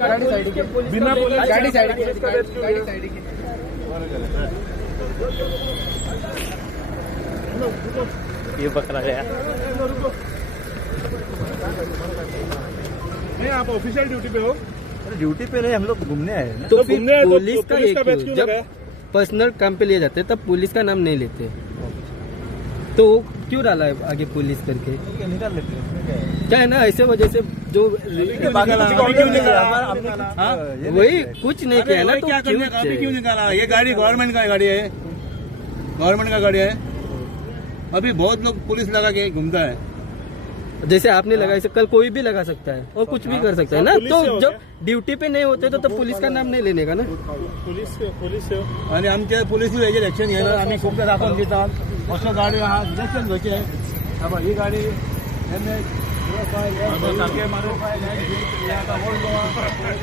गाड़ी साइड की बिना बोले गाड़ी साइड की गाड़ी साइड की ये पकड़ा गया। नहीं, आप ऑफिशियल ड्यूटी पे हो? ड्यूटी पे नहीं, हम लोग घूमने आए हैं। तो घूमने आए तो पुलिस का पुलिस का एक बैच क्यों जब लगाया? पर्सनल काम पे लिए जाते हैं तब पुलिस का नाम नहीं लेते, तो क्यों डाला है आगे पुलिस करके? निकाल लेते हैं, उसमें क्या है? क्या है ना, ऐसे वजह से जो हाँ? वही कुछ नहीं किया ना, तो क्या करने का? अभी क्यों निकाला? ये गाड़ी गवर्नमेंट का गाड़ी है, गवर्नमेंट का गाड़ी है। अभी बहुत लोग पुलिस लगा के घूमता है। जैसे आपने लगा, ऐसे कल कोई भी लगा सकता है और कुछ भी कर सकता है ना। तो जब ड्यूटी पे नहीं होते तो पुलिस का नाम नहीं लेने का ना। पोलीस आणि आमच्या पोलीस वेगळे ऍक्शन घेणार, आम्ही खूपदा दाखवून घेतात. असं गाडी हा इलेक्शन घ्यायची आहे. ही गाडी